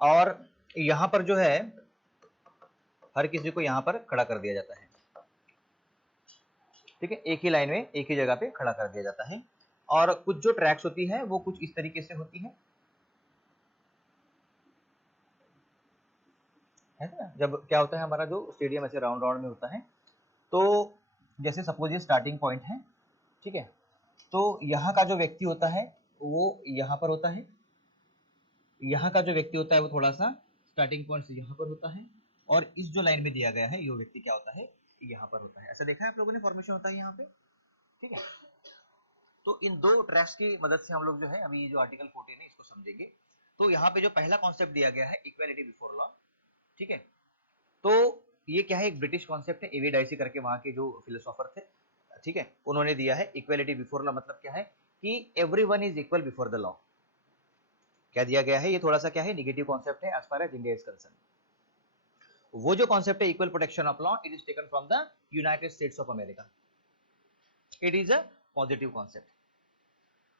और यहां पर जो है हर किसी को यहां पर खड़ा कर दिया जाता है, ठीक है, एक ही लाइन में एक ही जगह पे खड़ा कर दिया जाता है। और कुछ जो ट्रैक्स होती है वो कुछ इस तरीके से होती है ना। जब क्या होता है हमारा जो स्टेडियम ऐसे राउंड राउंड में होता है, तो जैसे सपोज ये स्टार्टिंग पॉइंट है, ठीक है, तो यहाँ का जो व्यक्ति होता है वो यहाँ पर होता है, यहाँ का जो व्यक्ति होता है वो थोड़ा सा स्टार्टिंग पॉइंट से यहाँ पर होता है, और इस जो लाइन में दिया गया है ये व्यक्ति क्या होता है, यहाँ पर होता है। ऐसा देखा है आप लोगों ने, फॉर्मेशन होता है यहाँ पे, ठीक है। तो इन दो ट्रैक्स की मदद से हम लोग जो है अभी ये जो आर्टिकल 14 है इसको समझेंगे। तो यहाँ पे जो पहला कॉन्सेप्ट दिया गया है इक्वालिटी बिफोर लॉ, ठीक है, तो ये क्या है, एक ब्रिटिश कॉन्सेप्ट है, एवी डाइसी करके वहां के जो फिलोसोफर थे, ठीक है, उन्होंने दिया है इक्वालिटी बिफोर लॉ। मतलब क्या है कि everyone is equal before the law. क्या दिया गया है, ये थोड़ा सा क्या है, नेगेटिव कॉन्सेप्ट है as far as India is concern. वो जो कॉन्सेप्ट है equal protection of law, it is taken from the United States of America. It is a positive concept.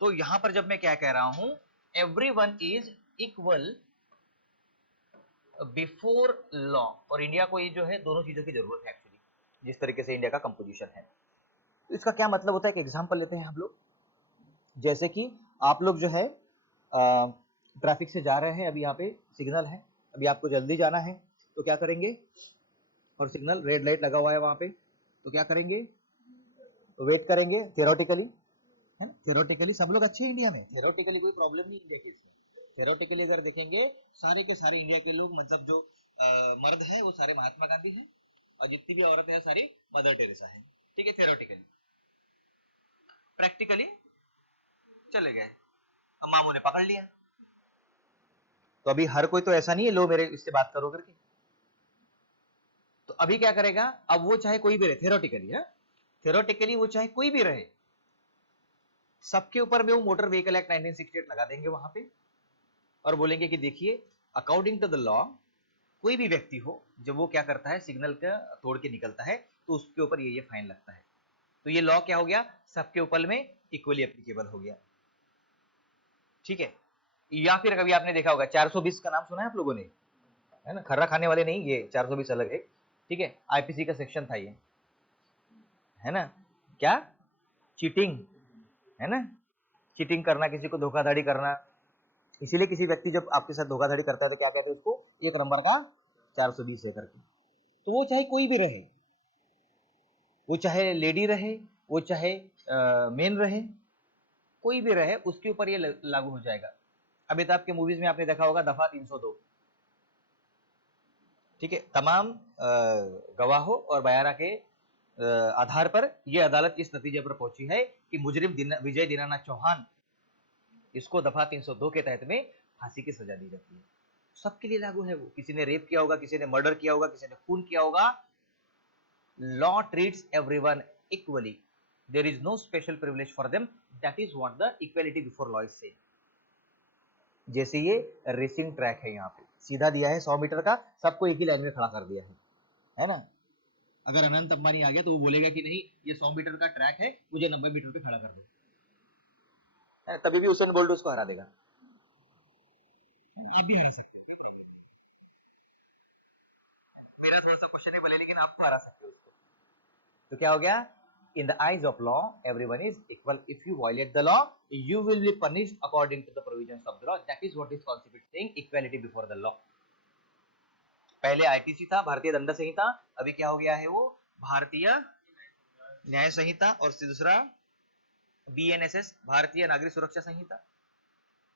तो यहां पर जब मैं क्या कह रहा हूं, everyone is equal before law, और इंडिया को ये जो है दोनों चीजों की जरूरत है एक्चुअली, जिस तरीके से इंडिया का कंपोजिशन है। तो इसका क्या मतलब होता है, एक एग्जांपल लेते हैं हम लोग। जैसे कि आप लोग जो है ट्रैफिक से जा रहे हैं, अभी यहाँ पे सिग्नल है, अभी आपको जल्दी जाना है, तो क्या करेंगे, और सिग्नल रेड लाइट लगा हुआ है वहां पे, तो क्या करेंगे, वेट करेंगे थियोरेटिकली, है ना। थियोरेटिकली सब लोग अच्छे हैं इंडिया में, थियोरेटिकली कोई प्रॉब्लम नहीं इंडिया के इसमें। थियोरेटिकली अगर देखेंगे सारे के सारे इंडिया के लोग, मतलब जो मर्द है वो सारे महात्मा गांधी हैं, और जितनी भी औरतें हैं सारी मदर टेरेसा है, ठीक है, थियोरेटिकली। प्रैक्टिकली चले गए, अब मामू ने पकड़ लिया, तो अभी हर कोई तो ऐसा नहीं है लो मेरे इससे बात करो करके। तो अभी क्या करेगा, अब वो चाहे कोई भी रहे, थियोरेटिकली है, थियोरेटिकली वो चाहे कोई भी रहे, सबके ऊपर में वो मोटर व्हीकल एक्ट 1968 लगा देंगे वहां पे, और बोलेंगे कि देखिए अकॉर्डिंग टू द लॉ कोई भी व्यक्ति हो जब वो क्या करता है, सिग्नल का तोड़ के निकलता है, तो उसके ऊपर ये फाइन लगता है। तो ये लॉ क्या हो गया, सबके ऊपर में इक्वली एप्लीकेबल हो गया, ठीक है। या फिर कभी आपने देखा होगा 420 का नाम सुना है आप लोगों ने, है ना, खर्रा खाने वाले नहीं, ये 420 अलग है, ठीक है, आईपीसी का सेक्शन था ये, है ना। क्या, चीटिंग, है ना, चीटिंग करना, किसी को धोखाधड़ी करना। इसीलिए किसी व्यक्ति जब आपके साथ धोखाधड़ी करता है तो क्या कहते हैं उसको, एक नंबर का 420 है करके। तो वो चाहे कोई भी रहे, वो चाहे लेडी रहे, वो चाहे मेन रहे, कोई भी रहे, उसके ऊपर ये लागू हो जाएगा। अमिताभ के मूवीज में आपने देखा होगा दफा 302, ठीक है, तमाम गवाहों और बयाना के आधार पर यह अदालत इस नतीजे पर पहुंची है कि मुजरिम विजय दीनानाथ चौहान, इसको दफा 302 के तहत में फांसी की सजा दी जाती है। सबके लिए लागू है वो, किसी ने रेप किया होगा, किसी ने मर्डर किया होगा, किसी ने खून किया होगा, law treats everyone equally, there is no special privilege for them, that is what the equality before law is saying। जैसे ये रेसिंग ट्रैक है, यहाँ पे सीधा दिया है 100 मीटर का, सबको एक ही लाइन में खड़ा कर दिया है ना। अगर अनंत अंबानी आ गया तो वो बोलेगा कि नहीं ये 100 मीटर का ट्रैक है, मुझे 90 मीटर पे खड़ा कर दो, तभी भी उसेन बोल्ट उसको हरा देगा। आप भी हरा सकते, मेरा थोड़ा सा क्वेश्चन है भले, लेकिन आपको हरा सकते हो उसको। तो क्या हो गया, in the eyes of law everyone is equal, if you violate the law you will be punished according to the provisions of the law, that is what this concept is saying, equality before the law। पहले IPC था, भारतीय दंड संहिता, अभी क्या हो गया है वो, भारतीय न्याय संहिता, और दूसरा बीएनएसएस, भारतीय नागरिक सुरक्षा संहिता।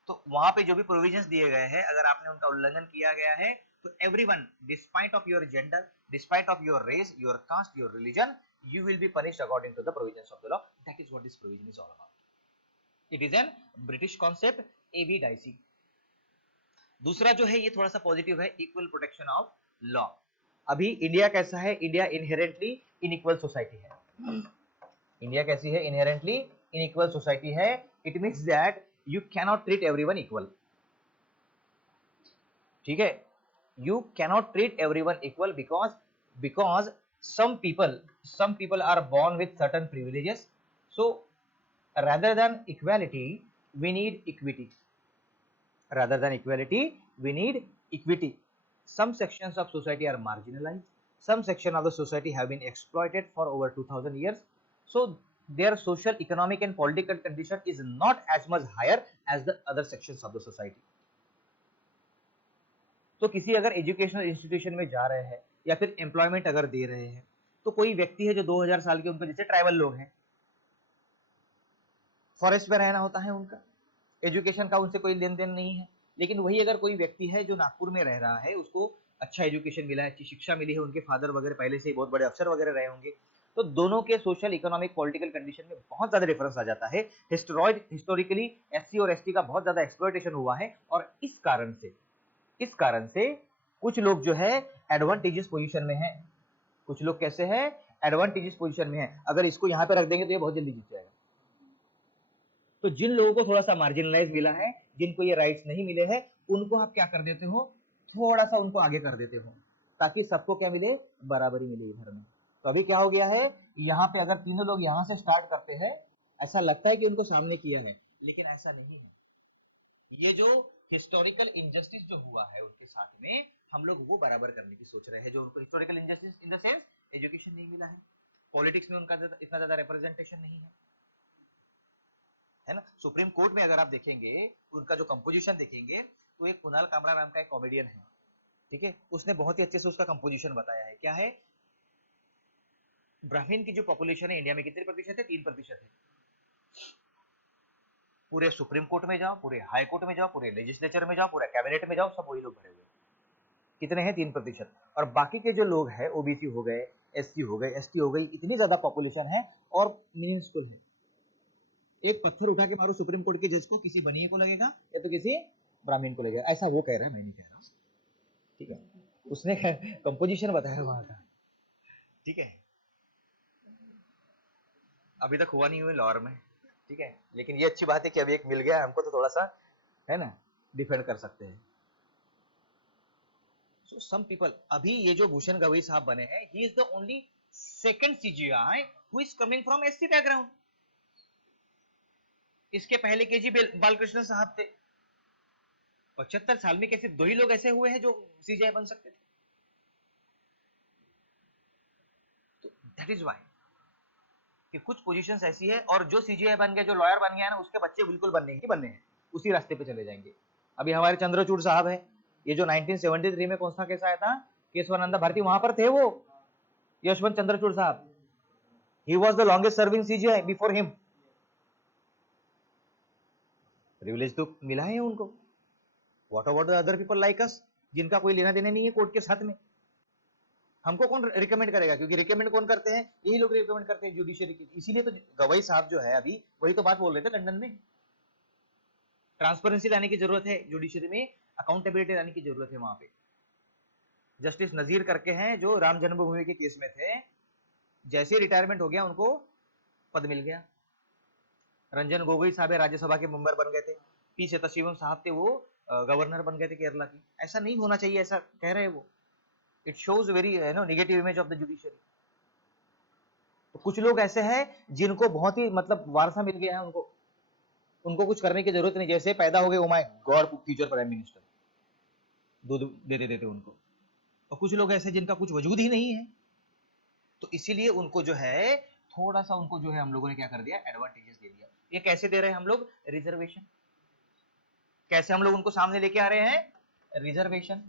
तो वहां पे जो भी प्रोविजंस दिए गए हैं, अगर आपने उनका उल्लंघन किया गया है, तो everyone despite of your gender, despite of your race, your caste, your religion, you will be punished according to the provisions of the law, that is what this provision is all about। it is an british concept, ab dicey। दूसरा जो है ये थोड़ा सा positive है, equal protection of law. अभी India कैसा है, इंडिया इनहेरेंटली इनइक्वल सोसाइटी है। इंडिया कैसी है, इनहेरेंटली इनइक्वल सोसाइटी है। It means that you cannot treat everyone equal, ठीक है, you cannot treat everyone equal because some people are born with certain privileges, so rather than equality we need equity। rather than equality we need equity. Some sections of society are marginalized, some section of the society have been exploited for over 2000 years, so their social, economic and political condition is not as much higher as the other sections of the society. तो किसी अगर educational institution में जा रहे हैं या फिर employment अगर दे रहे हैं, तो कोई व्यक्ति है जो 2000 साल के, उनको जैसे ट्राइबल लोग हैं, फॉरेस्ट में रहना होता है उनका, एजुकेशन का उनसे कोई लेन देन नहीं है, लेकिन वही अगर कोई व्यक्ति है जो नागपुर में रह रहा है, उसको अच्छा एजुकेशन मिला है, अच्छी शिक्षा मिली है, उनके फादर वगैरह पहले से ही बहुत बड़े अफसर वगैरह रहे होंगे, तो दोनों के सोशल, इकोनॉमिक, पॉलिटिकल कंडीशन में बहुत ज्यादा डिफरेंस आ जाता है। हिस्टोरिकली एससी और एसटी का बहुत ज्यादा एक्सप्लॉयटेशन हुआ है, और इस कारण से कुछ लोग जो है एडवांटेजेस पोजीशन में है, कुछ लोग कैसे हैं, एडवांटेजेस पोजीशन में है। अगर इसको यहाँ पे रख देंगे तो ये बहुत जल्दी जीत जाएगा। तो जिन लोगों को थोड़ा सा मार्जिनलाइज मिला है, जिनको ये राइट्स नहीं मिले हैं, उनको आप क्या कर देते हो, थोड़ा सा उनको आगे कर देते हो, ताकि सबको क्या मिले, बराबरी मिले इधर में। तो अभी क्या हो गया है, यहाँ पे अगर तीनों लोग यहाँ से स्टार्ट करते हैं, ऐसा लगता है कि उनको सामने किया है, लेकिन ऐसा नहीं है। ये जो हिस्टोरिकल इंजस्टिस जो हुआ है उनके साथ में, हम लोग वो बराबर करने की सोच रहे हैं। जो उनको historical injustice in the sense education नहीं मिला है, पॉलिटिक्स में उनका इतना ज्यादा रिप्रेजेंटेशन नहीं है ना। सुप्रीम कोर्ट में अगर आप देखेंगे, उनका जो कंपोजिशन देखेंगे, तो एक कुणाल कामरा नाम का एक कॉमेडियन है, ठीक है, उसने बहुत ही अच्छे से उसका कंपोजिशन बताया है। क्या है, ब्राह्मण की जो पॉपुलेशन है इंडिया में कितने प्रतिशत है, 3% है। पूरे सुप्रीम कोर्ट में जाओ, पूरे हाई कोर्ट में जाओ, पूरे लेजिस्लेचर में जाओ, पूरे कैबिनेट में जाओ, सब वही लोग भरे हुए, कितने हैं, 3%। और बाकी के जो लोग हैं, ओबीसी हो गए, एससी हो गए, एसटी हो गई, इतनी ज्यादा पॉपुलेशन है और मिनिस्कुल है। एक पत्थर उठा के मारो सुप्रीम कोर्ट के जज को, किसी बनिए को लगेगा या तो किसी ब्राह्मण को लगेगा, ऐसा वो कह रहा है, मैं नहीं कह रहा, ठीक है, उसने कंपोजिशन बताया वहां का, ठीक है। अभी तक हुआ नहीं हुआ लाहौर में, ठीक है, लेकिन ये अच्छी बात है कि अभी एक मिल गया हमको, तो थोड़ा सा है ना डिफेंड कर सकते हैं। सो सम पीपल, अभी ये जो भूषण गवई साहब बने हैं, he is the only second CGI who is coming from SC background. इसके पहले केजी बालकृष्ण साहब थे। 75 साल में कैसे दो ही लोग ऐसे हुए हैं जो सीजीआई बन सकते थे। तो दैट इज वाई कि कुछ पोजीशंस ऐसी है, और जो सीजीआई बन गया, जो लॉयर बन गया है ना, उसके बच्चे बिल्कुल बनने ही बनने हैं, उसी रास्ते पे चले जाएंगे। अभी हमारे चंद्रचूड़ साहब है, ये जो 1973 में कौन सा केस आया था, केशवानंदा भारती, वहां पर थे वो, यशवंत चंद्रचूड़ साहब, he was the longest serving CGI, before him. Privilege तो मिला है उनको। What about the other people like us, जिनका कोई लेना देना नहीं है कोर्ट के साथ में, हमको कौन रिकमेंड करेगा, क्योंकि रिकमेंड कौन करते हैं, यही लोग रिकमेंड करते हैं जुडिशियरी की। इसीलिए तो गवई साहब जो है, अभी वही तो बात बोल रहे थे लंदन में, ट्रांसपेरेंसी लाने की जरूरत है जुडिशियरी में, अकाउंटेबिलिटी लाने की जरूरत है वहां पे। जस्टिस नजीर करके हैं, जो राम जन्मभूमि के केस में थे, जैसे रिटायरमेंट हो गया उनको पद मिल गया। रंजन गोगोई साहब राज्यसभा के मेंबर बन गए थे, पी सदाशिवम साहब थे, वो गवर्नर बन गए थे केरला की। ऐसा नहीं होना चाहिए, ऐसा कह रहे हैं वो। It shows very negative image of the judiciary. तो कुछ लोग ऐसे हैं जिनको बहुत ही मतलब वारसा मिल गया है, उनको कुछ करने की जरूरत नहीं, जैसे पैदा हो गए, oh my God future prime minister, दूध देते देते उनको। और कुछ लोग ऐसे जिनका कुछ वजूद ही नहीं है, तो इसीलिए उनको जो है थोड़ा सा, उनको जो है हम लोगों ने क्या कर दिया, एडवांटेजेस दे दिया। ये कैसे दे रहे हैं हम लोग, रिजर्वेशन। कैसे हम लोग उनको सामने लेके आ रहे हैं, रिजर्वेशन।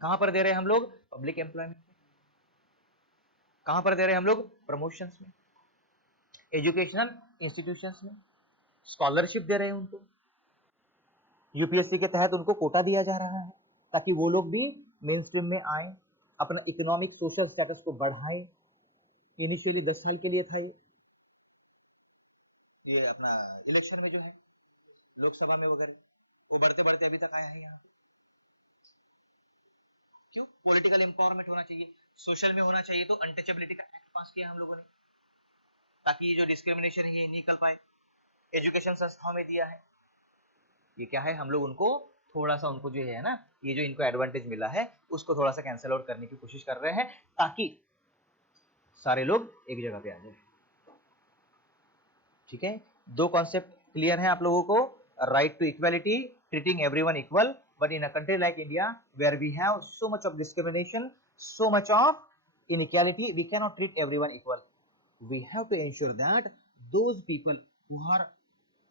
कहां पर दे रहे हैं हम लोग, पब्लिक एम्प्लॉयमेंट में। कहां पर दे रहे हैं हम लोग, प्रमोशंस में, एजुकेशनल इंस्टीट्यूशंस में, स्कॉलरशिप दे रहे हैं उनको। यूपीएससी के तहत उनको कोटा दिया जा रहा है, ताकि वो लोग भी मेन स्ट्रीम में आए, अपना इकोनॉमिक सोशल स्टेटस को बढ़ाएं। इनिशियली 10 साल के लिए था ये अपना इलेक्शन में जो है लोकसभा में वगैरह, वो बढ़ते बढ़ते अभी तक आया है यहाँ। क्यों, पॉलिटिकल एम्पावरमेंट होना चाहिए, सोशल में होना चाहिए, तो अनटचेबिलिटी का एक्ट पास किया हम लोगों ने, ताकि ये जो डिस्क्रिमिनेशन है ये नहीं निकल पाए। एजुकेशन संस्थाओं में दिया है। ये क्या है, हम लोग उनको थोड़ा सा, उनको जो है ना, ये जो इनको एडवांटेज मिला है, उसको थोड़ा सा कैंसिल आउट करने की कोशिश कर रहे हैं, ताकि सारे लोग एक जगह पे आ जाए। ठीक है, दो कॉन्सेप्ट क्लियर है आप लोगों को। right to equality, treating everyone equal. But in a country like India, where we have so much of discrimination, so much of inequality, we cannot treat everyone equal. We have to ensure that those people who are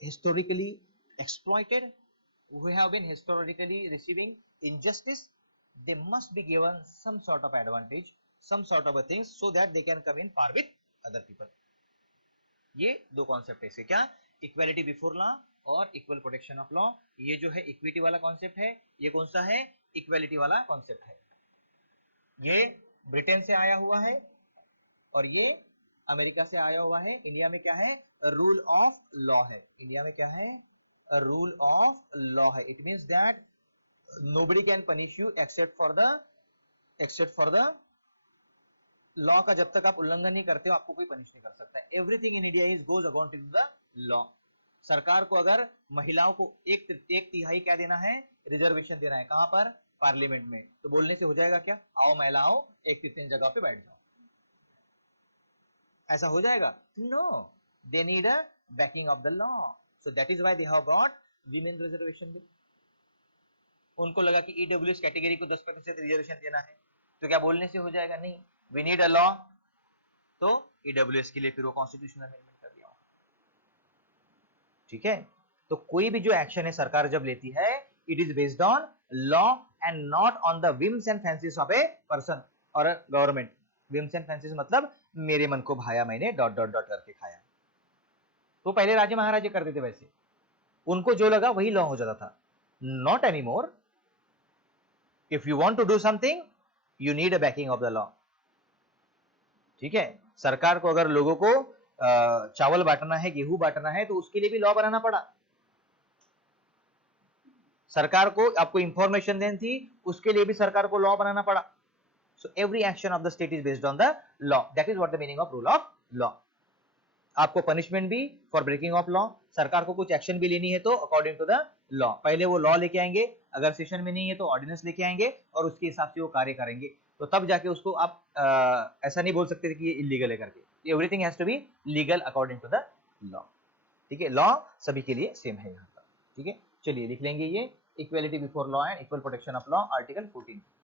historically exploited, who have been historically receiving injustice, they must be given some sort of advantage, some sort of a things, so that they can come in par with other people. ये दो concept है, क्या? Equality before law और equal protection of law. ये जो है equity वाला concept है, ये कौन सा है? इक्वालिटी वाला कॉन्सेप्ट है। ये ब्रिटेन से आया हुआ है और ये अमेरिका से आया हुआ है। इंडिया में क्या है? रूल ऑफ लॉ है। इंडिया में क्या है? रूल ऑफ लॉ है। It means that nobody can punish you except for the law का जब तक आप उल्लंघन नहीं करते हो, आपको कोई पनिश नहीं कर सकता। Everything in India is goes according to the law. सरकार को अगर महिलाओं को एक तिहाई क्या देना है? रिजर्वेशन देना है। कहां पर? पार्लियामेंट में। तो बोलने से हो जाएगा क्या? आओ महिलाओं, एक तिहाई जगह पे बैठ जाओ, ऐसा हो जाएगा? No, they need a backing of the law. So that is why they have brought women reservation bill. उनको लगा कि ईडब्ल्यूएस कैटेगरी को 10% रिजर्वेशन देना है, तो क्या बोलने से हो जाएगा? नहीं, वी नीड अ लॉ। तो ईडब्ल्यूएस के लिए फिर वो कॉन्स्टिट्यूशनल अमेंडमेंट कर दिया। ठीक है, तो कोई भी जो एक्शन है सरकार जब लेती है, it is based on law and not on the whims and fancies of a person और गवर्नमेंट। विम्स एंड फैंसीज मतलब मेरे मन को भाया, मैंने डॉट डॉट डॉट करके खाया। तो पहले राजे महाराजे करते थे वैसे, उनको जो लगा वही लॉ हो जाता था। Not any more. If you want to do something, you need a backing of the law. ठीक है, सरकार को अगर लोगों को चावल बांटना है, गेहूं बांटना है, तो उसके लिए भी लॉ बनाना पड़ा। सरकार को आपको इंफॉर्मेशन देनी थी, उसके लिए भी सरकार को लॉ बनाना पड़ा। So every action of the state is based on the law. That is what the meaning of rule of law. आपको पनिशमेंट भी फॉर ब्रेकिंग ऑफ लॉ, सरकार को कुछ एक्शन भी लेनी है तो अकॉर्डिंग टू द लॉ। पहले वो लॉ लेके आएंगे, अगर सेशन में नहीं है तो ऑर्डिनेंस लेके आएंगे और उसके हिसाब से वो कार्य करेंगे। तो तब जाके उसको आप ऐसा नहीं बोल सकते कि ये इलीगल है करके। Everything has to be legal according to the law. ठीक है, लॉ सभी के लिए सेम है यहाँ पर। ठीक है, चलिए लिख लेंगे ये equality before law and equal protection of law, article 14।